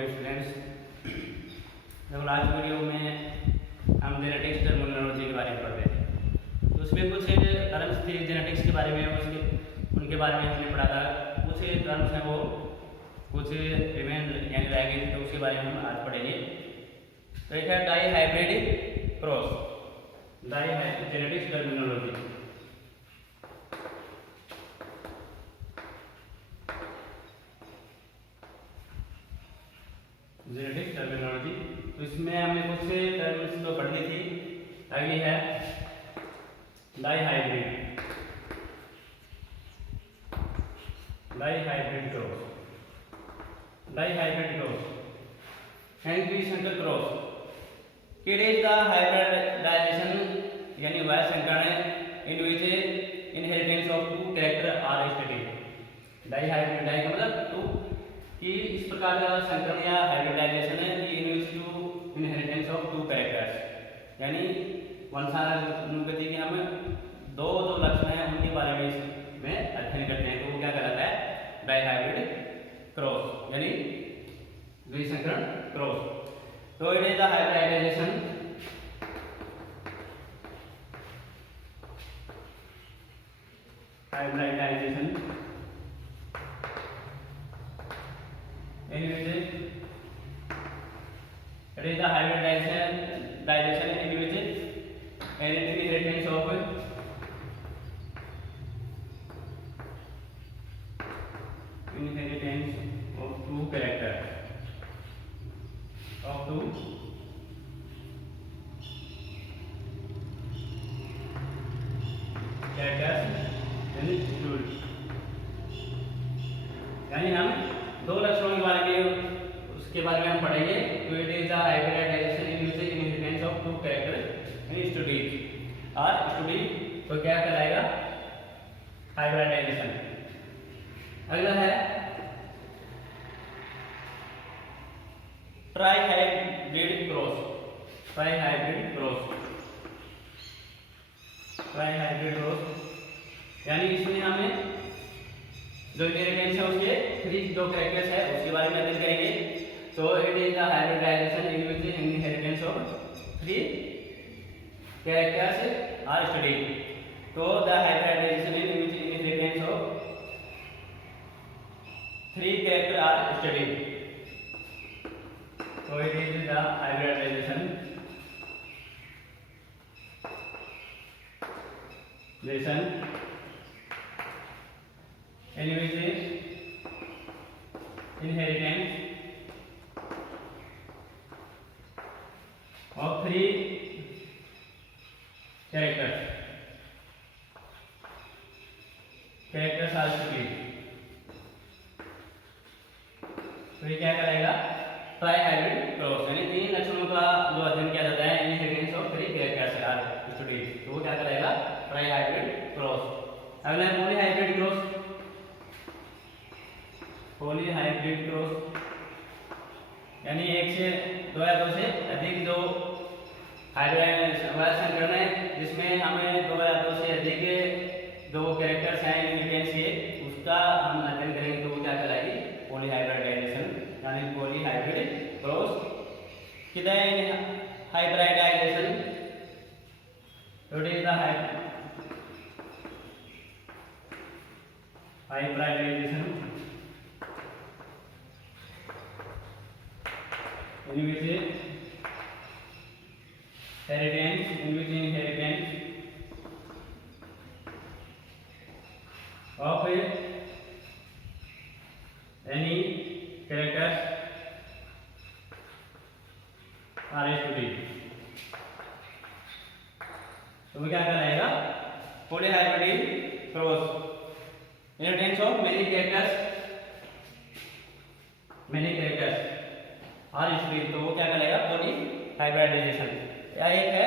Dear students, देखो आज video में हम जेनेटिक्स टर्मिनोलॉजी के बारे में पढ़ रहे थे। तो उसमें कुछ टर्म्स थे जेनेटिक्स के बारे में, उनके बारे में हमने पढ़ा था। कुछ टर्म्स हैं वो कुछ रिमेन यानी रह गए थे, तो उसके बारे में हम आज पढ़ेंगे। तो एक है dihybrid cross, genetics terminology. Genetics terminology, तो इसमें हमने कुछ टर्म्स तो पढ़ ली थी। अगली है dihybrid cross. Dihybrid cross यानी द्विसंकर cross. It is the hybridization यानी वह संकरण in which inheritance of two character are studied. Dihybrid, di का मतलब टू, कि इस प्रकार का संकरण या हाइब्रिडाइजेशन है कि इनहेरिटेंस ऑफ टू कैरेक्टर्स, यानी वंशानुगति के हम दो लक्षण हैं उनके बारे में अध्ययन करते हैं। तो वो क्या कहलाता है? डाई हाइब्रिड क्रॉस यानी द्विसंकरण क्रॉस। तो it is the hybridization in which it is the hybridization in which inheritance of two characters यानी हम दो लक्षणों के बारे में उसके बारे में हम पढ़ेंगे। तो it is the hybridization in which inheritance of two character यानी स्टडीज और स्टडी। तो क्या कहलाएगा? हाइब्रिडाइजेशन। अगला है ट्राई हाइब्रिड क्रॉस यानी इसमें हमें जो इनहेरिटेंस है उसके दो कैरेक्टर्स है उसके बारे में अध्ययन करेंगे। तो it is the hybridization in which inheritance of three characters are studied. तो the hybridization in which inheritance of three character are studied. तो it is the hybridization in which inheritance of three characters are studied। तो ये क्या करेगा? Trihybrid cross यानी तीन लक्षणों का जो अध्ययन किया जाता है inheritance of three characters are studied. तो वो क्या करेगा? Trihybrid cross. अगला है polyhybrid cross. Polyhybrid cross यानी एक से दो या दो से अधिक जो हाइब्रिड संकरण है जिसमें हमें दो या दो से अधिक जो कैरेक्टर्स हैं इनहेरिटेंस के उसका हम अध्ययन करेंगे। तो वो क्या कहलाएगी? पॉली हाइब्रिडाइजेशन यानी पॉली हाइब्रिड क्रॉस। किधर hybridization? It is the hybridization in which inheritance of any characters are studied। तो क्या कहलाएगा? Poly hybrid cross inheritance of many characters are studied। तो वो क्या कहलाएगा? Polyhybridization. या एक है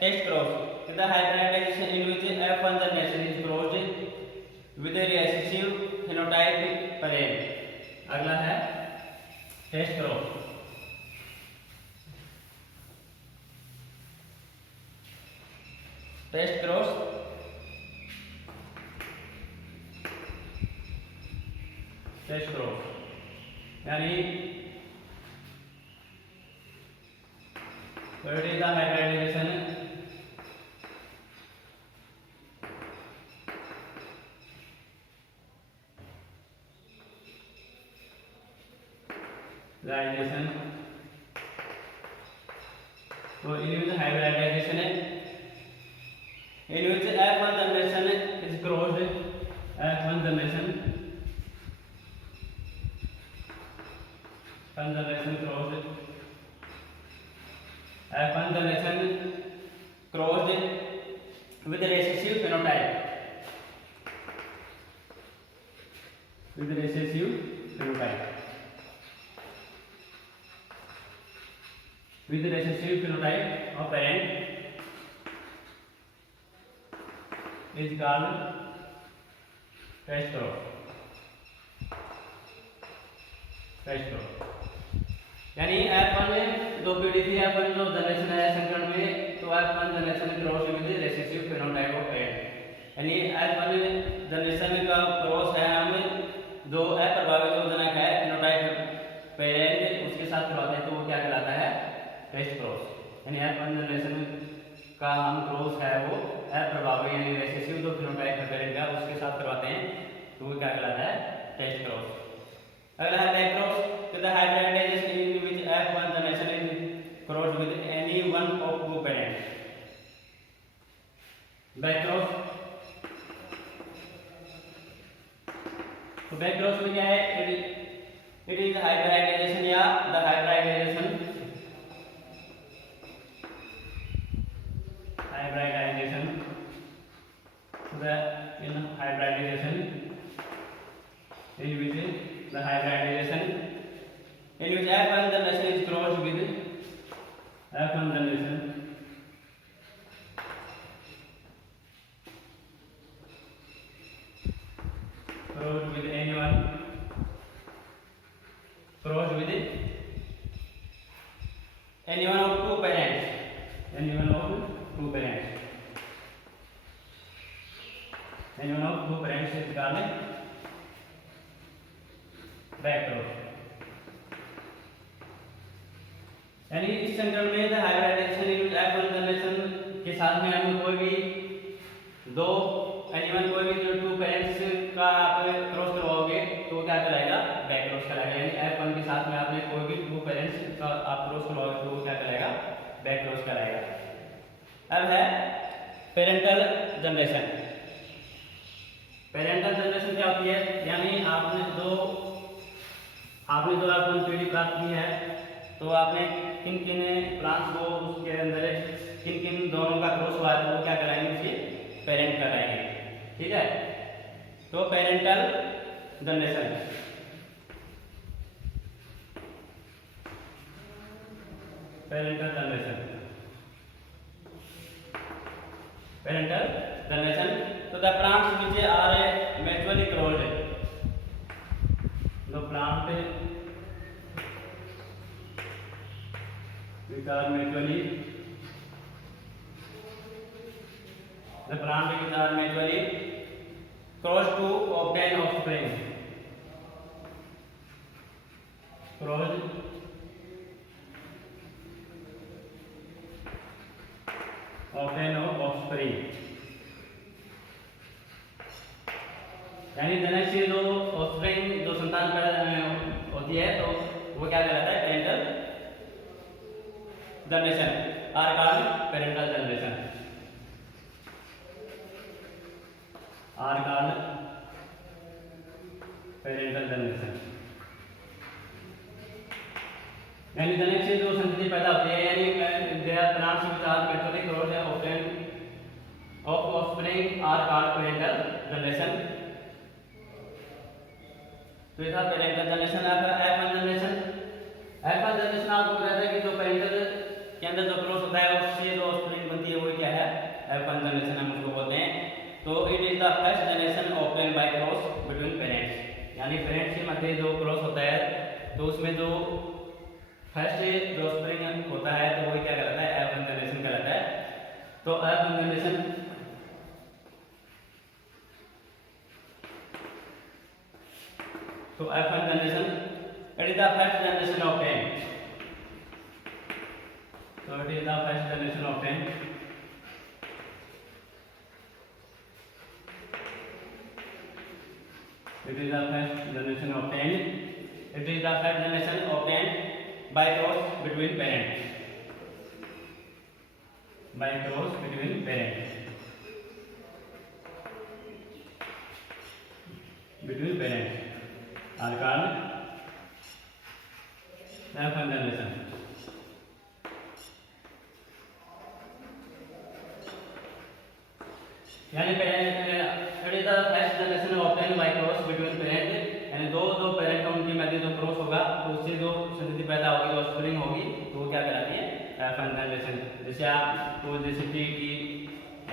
test cross. The hybridization in which F1 generation is crossed with a recessive phenotype parent। अगला है test cross. Test cross test cross यानी So it is the hybridization. तो in which hybridization in which F1 generation is crossed, F1 generation crossed, F1 generation crossed with the recessive phenotype, with the recessive phenotype, with the recessive phenotype of parent is called test cross. test cross यानी F1 में दो पीढ़ी थी, F1 जो generation है संकरण में, तो F1 generation cross with recessive phenotype of parent, यानी F1 जनरेशन का क्रॉस है हम जो अप्रभावित जो जनक है फेनोटाइप पेरेंट उसके साथ करवाते हैं, तो वो क्या कहलाता है? Test cross. यानी F1 जनरेशन का हम क्रॉस है वो अप्रभावित यानी रेसेसिव जो फेनोटाइप है पेरेंट का उसके साथ करवाते हैं, तो वो क्या कहलाता है? Test cross. अगला है बैक क्रॉस, तो the hybridization in which F1 generation is crossed with any one of two parents. Back cross, तो बैक क्रॉस में क्या है? इट इज हाइब्रिडाइजेशन या the hybridization in hybridization in which the hybridization in which F1 generation is crossed with F1 generation crossed with anyone crossed with anyone of two parents, anyone of two parents, anyone of two parents is called back cross. यानी इस संकरण में the hybridization in F1 generation के साथ में हम कोई भी दो एनिमल कोई भी जो टू पेरेंट्स का आप क्रॉस करवाओगे तो क्या कहलाएगा? बैक क्रॉस कहलाएगा। यानी F1 के साथ में आपने कोई भी टू पेरेंट्स का आप क्रॉस करवाओगे तो वो क्या कहलाएगा? बैक क्रॉस कहलाएगा। अब है पेरेंटल जनरेशन। पेरेंटल जनरेशन क्या होती है? यानी आपने जो आपने पीढ़ी प्राप्त की है, तो आपने किन किन प्लांट्स को उसके अंदर किन किन दोनों का क्रॉस हुआ है तो वो क्या कराएंगे? उसे पेरेंट कराएंगे। ठीक है, तो parental generation, parental generation, parental generation, तो the plants which are mutually crossed, the plant which are mutually crossed to obtain offspring, crossed obtain offspring, यानी जनक से जो ऑफस्प्रिंग जो संतान पैदा होती है तो वो क्या कहलाता है? Parental generation, are called parental generation, are called parental generation. यानी जनक से जो संतति पैदा होती है, यानी they are plants which are mutually crossed and obtain of offspring are called parental generation. तो ये था पेरेंटल जनरेशन। आपका F1 जनरेशन, F1 जनरेशन आपको बताया था कि जो पेरेंटल के अंदर जो क्रॉस होता है उससे जो ऑफस्प्रिंग बनती है वो क्या है? F1 जनरेशन हम उसको बोलते हैं। तो it is the first generation obtain by cross between parents, यानी पेरेंट्स के मध्य जो क्रॉस होता है तो उसमें जो फर्स्ट जो ऑफस्प्रिंग होता है तो वो क्या कहलाता है? F1 जनरेशन कहलाता है। तो F1 जनरेशन तो F1 generation, it is the first generation obtained. So what is the first generation obtained? It is the first generation obtained. It is the first generation obtained by cross between parents. By cross between parents. Between parents are called the first generation. यानी it is the first generation obtain by cross between parent, यानी दो parent का उनके मध्य जो cross होगा तो उससे जो संतति पैदा होगी, जो ऑफस्प्रिंग होगी, तो वो क्या कहलाती है? First generation. जैसे आप तो जैसे T T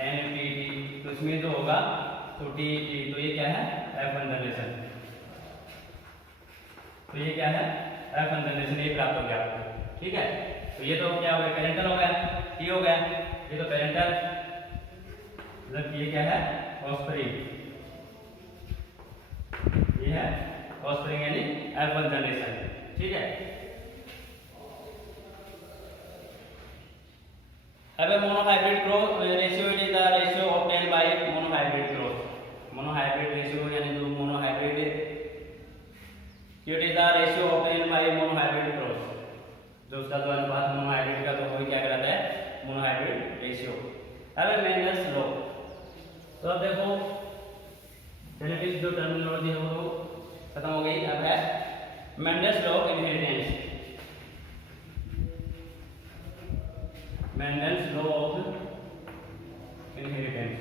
and T T, तो इसमें जो होगा तो टी टी, तो ये क्या है? First generation. तो ये क्या है? फर्स्ट जनरेशन, ये प्राप्त हो गया आपको। ठीक है, तो ये तो क्या हो गया? पेरेंटल हो गया, टी हो गया, ये तो पेरेंटल, मतलब ये क्या है? ऑफस्प्रिंग। ये है ऑफस्प्रिंग यानी F1 जनरेशन। ठीक है, अब monohybrid cross ratio, it is the ratio obtained by monohybrid cross. Monohybrid ratio यानी जो monohybrid, it is the ratio obtained by monohybrid cross. जो उसका जो अनुपात मोनोहाइब्रिड का, तो वही क्या कहलाता है? Monohybrid ratio. अब मेंडल्स लॉ, तो अब देखो जेनेटिक्स जो टर्मिनोलॉजी है वो खत्म हो गई। अब है Mendel's law of inheritance. Mendel's law of inheritance.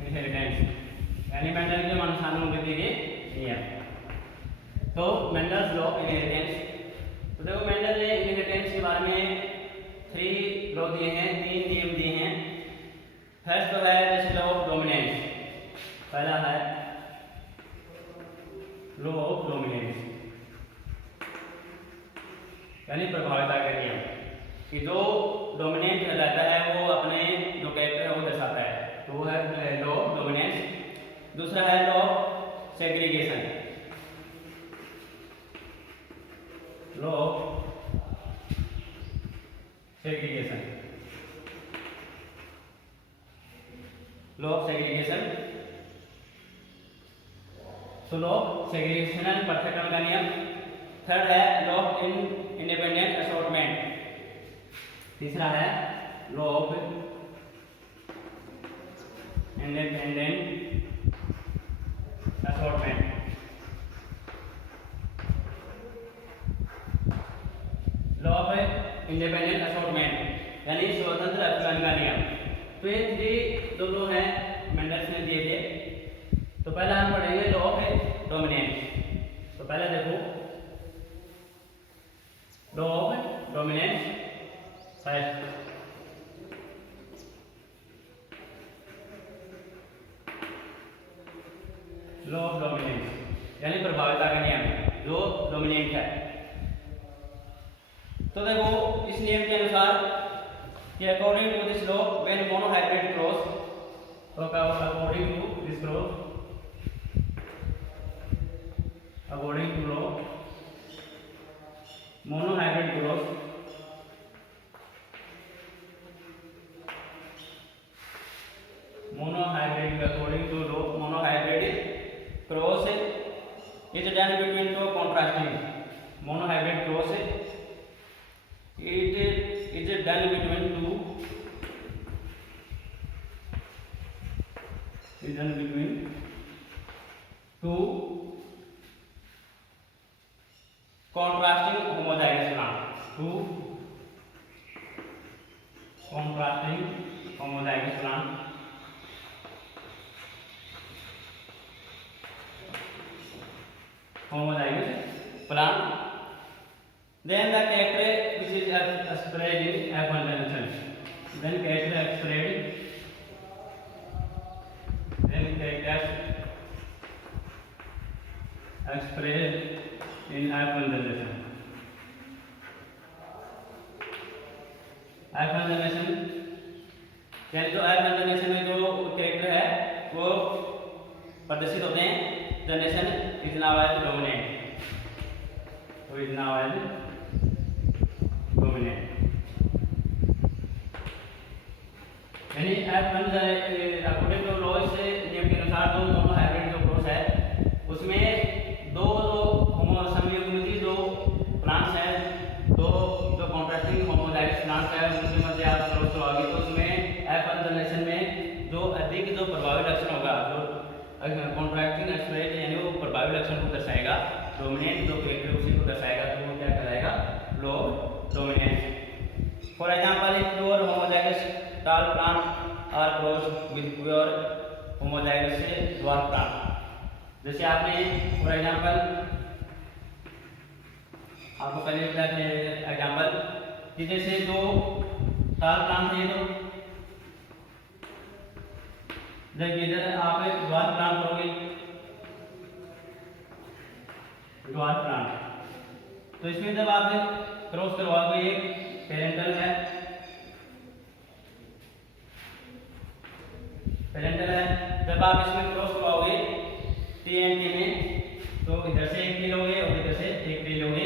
Inheritance यानी मेंडल के वंशानुगति के नियम। तो मेंडल्स लॉ ऑफ इनहेरिटेंस, तो देखो मेंडल ने इनहेरिटेंस के बारे में 3 लॉ दिए हैं, 3 नियम दिए हैं। फर्स्ट तो है जैसे लॉ ऑफ डोमिनेंस, पहला है लॉ ऑफ डोमिनेंस यानी प्रभाविता का नियम, कि जो डोमिनेंट रहता है वो अपने जो कैरेक्टर है वो दर्शाता है, तो वो है लॉ ऑफ डोमिनेंस। दूसरा है law of segregation, law of segregation, law of segregation. तो लॉ ऑफ सेग्रीगेशनल पृथक्करण का नियम। थर्ड है लॉ ऑफ इंडिपेंडेंट असॉर्टमेंट। तीसरा है law of independent assortment. Law of independent assortment यानी स्वतंत्र अपचयन का नियम। तो ये 3 जो लॉ हैं मेंडल्स ने दिए थे। तो पहला हम पढ़ेंगे लॉ ऑफ डोमिनेंस। तो पहले देखो law of dominance first. Law of dominance यानी प्रभाविता का नियम, जो डोमिनेंट है। तो देखो इस नियम के अनुसार कि according to this law when monohybrid cross, तो according to this law, according to law monohybrid cross, monohybrid according to law monohybrid cross is done between 2 contrasting. मोनोहाइब्रिड क्रॉस it is done between two, is done between two contrasting homozygous plants, two contrasting homozygous plants, homozygous plant. Then the character which is spread in F1 generation. Then character spread. Then characters spread in F1 generation. F1 generation यानी जो F1 generation में जो character है वो प्रदर्शित होते हैं, generation is now as dominant. तो इज नाउ एज डोमिनेंट। यानी F1 अकॉर्डिंग टू लॉ से नियम के अनुसार दोनों हाइब्रिड जो क्रॉस है उसमें दो होमोसैमियोनिटी जो प्लांट्स हैं, दो जो कॉन्ट्रास्टिंग होमोजाइगस प्लांट्स है उनके मध्य आप क्रॉस करवाओगे तो उसमें F1 जनरेशन में जो अधिक जो प्रभावी लक्षण होगा, जो कॉन्ट्रैक्टिंग एक्सप्रेट यानी वो प्रभावी लक्षण को दर्शाएगा, डोमिनेंट जो कैरेक्टर उसी को दर्शाएगा, तो वो क्या कहलाएगा, law dominant. For example if pure homozygous tall plant are crossed with pure homozygous dwarf plant। जैसे आपने फॉर एग्जांपल आपको पहले बताया था एग्जांपल कि जैसे दो tall plant है तो जब इधर आप dwarf plant करोगे, dwarf plant तो इसमें जब आप क्रॉस करवाओगे, एक पेरेंटल है, जब आप इसमें क्रॉस करवाओगे टी एंड टी में तो इधर से एक टी लोगे और इधर से एक टी लोगे,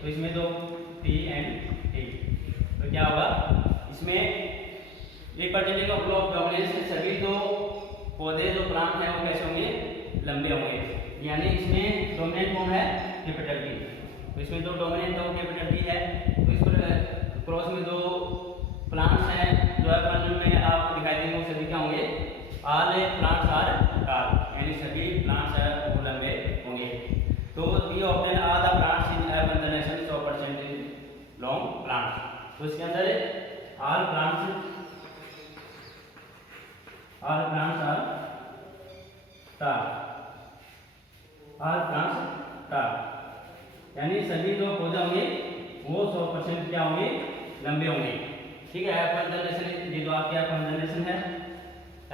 तो इसमें दो टी एंड टी, तो क्या होगा, इसमें representing of law of dominance सभी दो पौधे जो प्लांट हैं वो कैसे होंगे, लंबे होंगे। यानी इसमें डोमिनेंट कौन है, कैपिटल टी, तो इसमें दो डोमिनेंट और कैपिटल टी है, तो इस पर क्रॉस में दो प्लांट्स हैं जो अपन में आपको दिखाई देंगे वो सभी क्या होंगे, ऑल प्लांट्स आर टॉल, यानी सभी प्लांट्स है वो लंबे होंगे। तो we obtain all the plants in F1 generation 100% long plants. तो इसके अंदर all plants are tall, all plants tall, यानी सभी जो पौधे होंगे वो 100% क्या होंगे, लंबे होंगे। ठीक है, F1 जनरेशन ये जो आपके F1 जनरेशन है,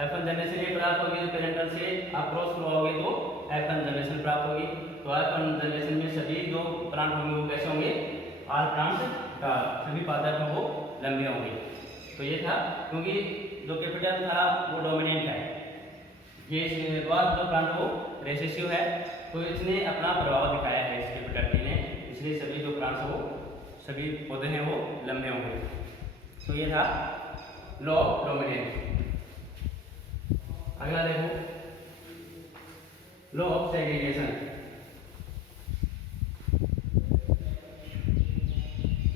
F1 जनरेशन ये प्राप्त होगी, तो पेरेंटल से आप क्रॉस करवाओगे तो F1 जनरेशन प्राप्त होगी। तो F1 जनरेशन में सभी जो प्लांट होंगे वो कैसे होंगे, ऑल प्लांट्स टॉल, सभी पौधे तो वो लंबे होंगे। तो ये था, क्योंकि जो कैपिटल था वो डोमिनेंट है, ये द्वार जो प्लांट वो रेसेसिव है, तो इसने अपना प्रभाव दिखाया है इस कैपिटल टी ने, इसलिए सभी जो प्लांट्स वो सभी पौधे हैं वो लंबे होंगे। तो ये था लॉ ऑफ डोमिनेंस। अगला देखो law of segregation.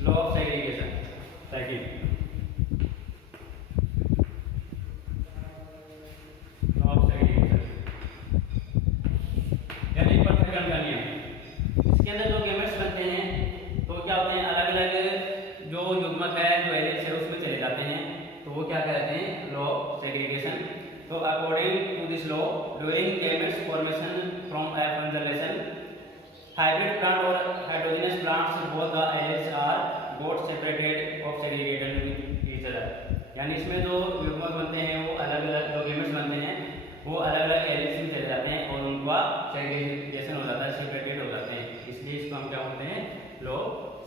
Law of segregation, second law of segregation यानी पृथक्करण का नियम। इसके अंदर जो गैमेट्स बनते हैं तो क्या होते हैं, अलग अलग जो युग्मक है, जो एलिमेंट्स है उसमें चले जाते हैं, तो वो क्या कहते हैं, लॉ ऑफ सेग्रीगेशन। तो according to this law, during gametes formation from F1 generation, hybrid plant और heterogenous plants both the elements are got separated और सेग्रीगेटेड विद ईच अदर। यानी इसमें जो युग्मक बनते हैं वो अलग अलग, जो गैमेट्स बनते हैं वो अलग अलग एलिमेंट्स में चले जाते हैं और उनका सेग्रीगेशन हो जाता है, सेपरेटेड हो जाते हैं, इसलिए इसको हम क्या बोलते हैं, लॉ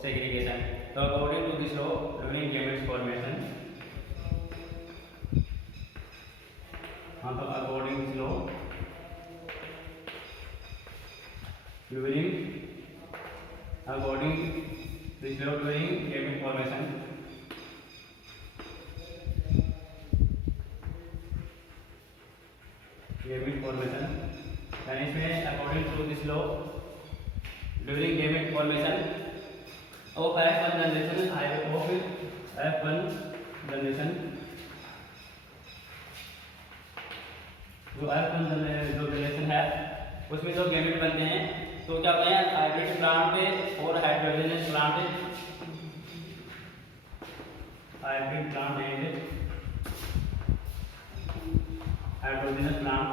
सेग्रीगेशन। तो according to this law, during gametes formation, हाँ तो according this law, during according this law during gamete formation, gamete formation, यानी इसमें according to this law during gamete formation of F1 generation, F1 generation, जो F1 जो generation है उसमें जो gamete बनते हैं तो क्या होते हैं, हाइब्रिड प्लांट और heterogenous plant, hybrid plant and heterogenous plant,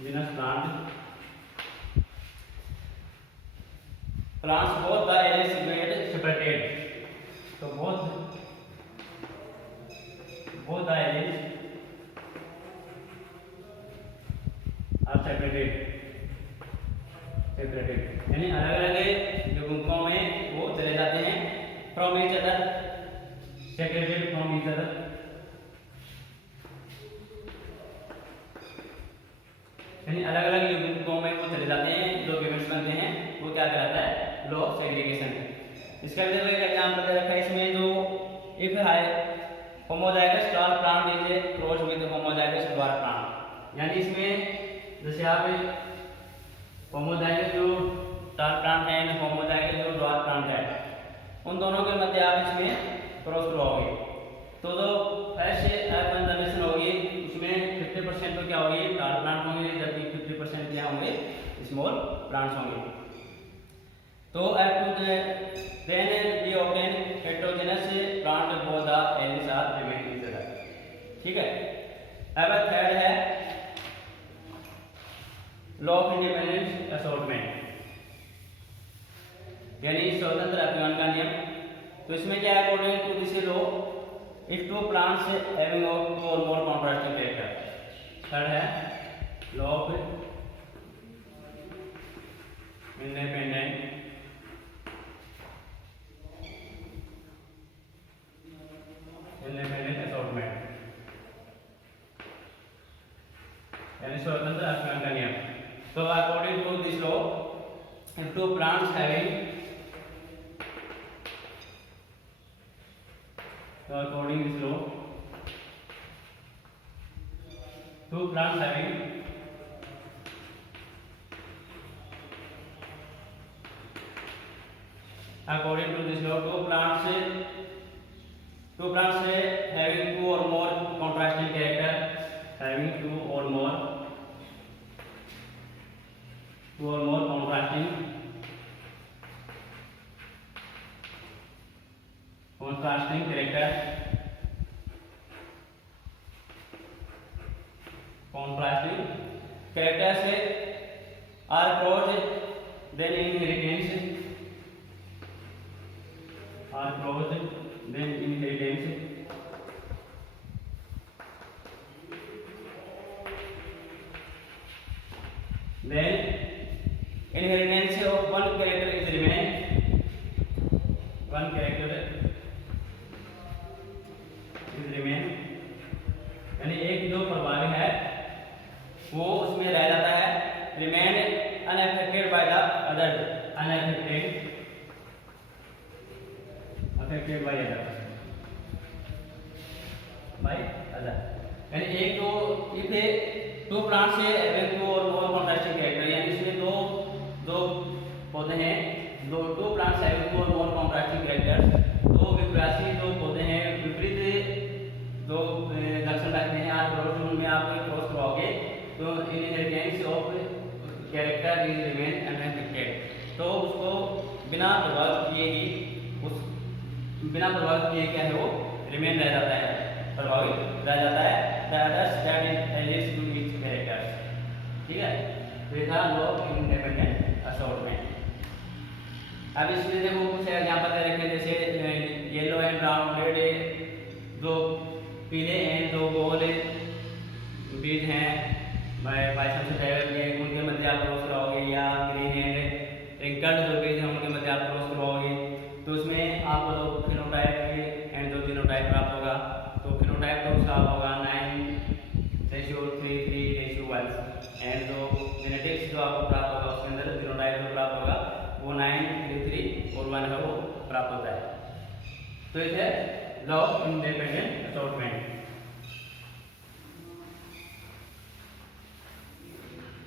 genus plant, plants both the elements separated, तो both the elements are separated, यानी अलग अलग युग्मकों में वो चले जाते हैं, from each other, separated from each other. यानी अलग अलग युग्मों में वो चले जाते हैं, जो गिवेंट्स बनते हैं वो क्या कहलाता है, लॉ ऑफ सेग्रीगेशन। इसका भी देखो एक एग्जांपल दे रखा है इसमें, जो इफ है homozygous daughter plant is cross with homozygous daughter plant, यानी इसमें जैसे आप होमोजाइगस जो डॉटर प्लांट है, होमोजाइगस जो डॉटर प्लांट है, उन दोनों के मध्य आप इसमें क्रॉस करवाओगे तो जो फर्स्ट कंजर्वेशन होगी उसमें 50% तो क्या होगी, डॉटर प्लांट होंगे, जबकि 50% क्या होंगे, स्मॉल प्लांट्स होंगे। तो then we obtain heterogeneous plant both the ends are remain each other, ठीक है। अब थर्ड है लॉ ऑफ इंडिपेंडेंट असॉर्टमेंट, यानी स्वतंत्र अपव्यय का नियम। तो इसमें क्या है, according to this law if two plants having two or more contrasting character, third है लॉ ऑफ इंडिपेंडेंट असॉर्टमेंट, यानी स्वतंत्र अपव्यय का नियम। तो according to this law if two plants having, so according to this law two plants having according to this law two plants having two or more contrasting character, having two or more contrasting character से are crossed then inheritance, are crossed then inheritance, then inheritance of one character is remain, one character is remain, यानी एक जो प्रभावी है वो उसमें रह जाता है, remain unaffected by the other, unaffected affected by other, यानी एक तो इसे टू प्लांट से having two or more contrasting character, यानी इसमें दो पौधे हैं, दो two plants having two or more contrasting characters, दो विपरीत जो पौधे हैं विपरीत जो लक्षण रखते हैं, आप क्रॉस में आप क्रॉस करवाओगे तो inheritance of character is remain unaffected, तो उसको बिना प्रभावित किए क्या है वो रिमेन रह जाता है, प्रभावित रह जाता है, ठीक है। तो ये था लॉ ऑफ इंडिपेंडेंट असॉर्टमेंट। अब इसमें देखो कुछ एग्जांपल दे रखे हैं, जैसे येलो एंड ब्राउन रेड, जो पीले एंड दो गोल बीज हैं बाइसम से उनके मध्य आप क्रॉस कराओगे, या ग्रीन एंड रिंकल्ड जो बीज हैं उनके मध्य आप क्रॉस करवाओगे, तो उसमें आपको दो फिनोटाइप एंड दो जीनोटाइप प्राप्त होगा। तो फिनोटाइप तो उसका होगा 9:3:3:1 एंड जो जेनेटिक्स जो आपको प्राप्त होगा उसके अंदर जीनोटाइप जो प्राप्त होगा वो 9:3:3:1 है, वो प्राप्त होता है। तो ये है लॉ ऑफ इंडिपेंडेंट असॉर्टमेंट।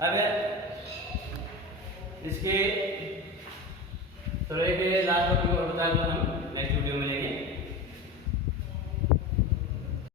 अब इसके थोड़े के लास्ट टॉपिक और बता दो हम नेक्स्ट वीडियो में लेंगे।